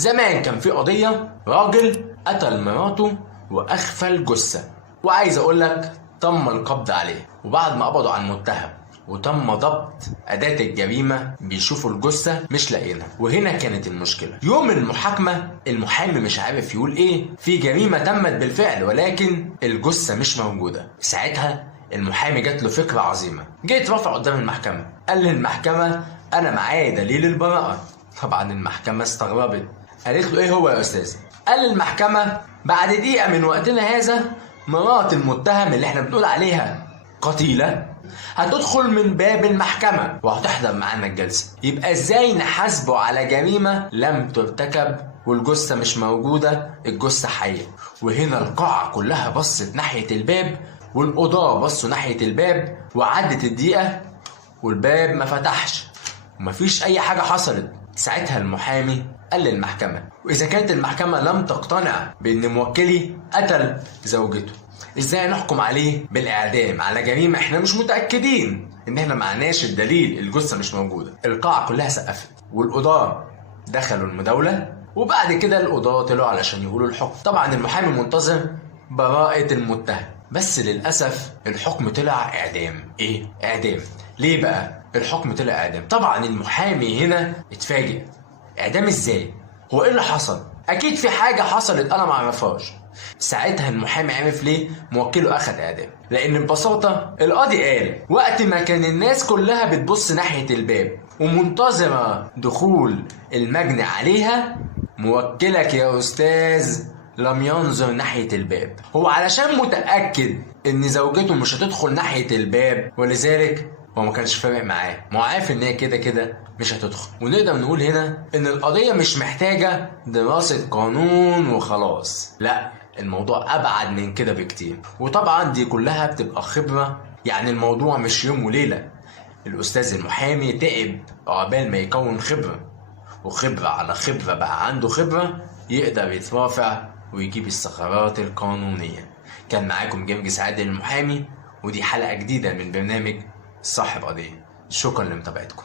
زمان كان في قضية راجل قتل مراته وأخفى الجثة، وعايز أقول لك تم القبض عليه، وبعد ما قبضوا على المتهم وتم ضبط أداة الجريمة بيشوفوا الجثة مش لاقيينها. وهنا كانت المشكلة. يوم المحاكمة المحامي مش عارف يقول إيه، في جريمة تمت بالفعل ولكن الجثة مش موجودة. ساعتها المحامي جات له فكرة عظيمة، جيت رافع قدام المحكمة، قال للمحكمة أنا معايا دليل البراءة. طبعا المحكمة استغربت، قالت له إيه هو يا أستاذ؟ قال للمحكمة بعد دقيقة من وقتنا هذا مرات المتهم اللي احنا بنقول عليها قتيلة هتدخل من باب المحكمة وهتحضر معانا الجلسة. يبقى ازاي نحاسبه على جريمة لم ترتكب والجثة مش موجودة، الجثة حية؟ وهنا القاعة كلها بصت ناحية الباب والقضاة بصوا ناحية الباب، وعدت الدقيقة والباب ما فتحش ومفيش أي حاجة حصلت. ساعتها المحامي قال للمحكمة وإذا كانت المحكمة لم تقتنع بأن موكلي قتل زوجته، ازاي نحكم عليه بالإعدام على جريمة احنا مش متأكدين ان احنا معناش الدليل، الجثة مش موجودة؟ القاعة كلها سقفت والقضاة دخلوا المداولة، وبعد كده القضاة طلعوا علشان يقولوا الحكم. طبعا المحامي منتظر براءة المتهم، بس للأسف الحكم طلع إعدام. إيه؟ إعدام. ليه بقى الحكم طلع إعدام؟ طبعا المحامي هنا اتفاجئ، إعدام إزاي؟ هو إيه اللي حصل؟ أكيد في حاجة حصلت أنا معرفهاش. ساعتها المحامي عرف ليه موكله أخد إعدام، لأن ببساطة القاضي قال وقت ما كان الناس كلها بتبص ناحية الباب ومنتظرة دخول المجني عليها، موكلك يا أستاذ لم ينظر ناحية الباب. هو علشان متأكد إن زوجته مش هتدخل ناحية الباب، ولذلك هو ما كانش فارق معاه، ما هو عارف ان هي كده كده مش هتدخل. ونقدر نقول هنا ان القضية مش محتاجة دراسة قانون وخلاص، لا الموضوع ابعد من كده بكتير. وطبعا دي كلها بتبقى خبرة، يعني الموضوع مش يوم وليلة. الاستاذ المحامي تعب عقبال ما يكون خبرة، وخبرة على خبرة بقى عنده خبرة يقدر يترافع ويجيب الثغرات القانونية. كان معاكم جرجس عادل المحامي، ودي حلقة جديدة من برنامج صاحب قضية. شكرا لمتابعتكم.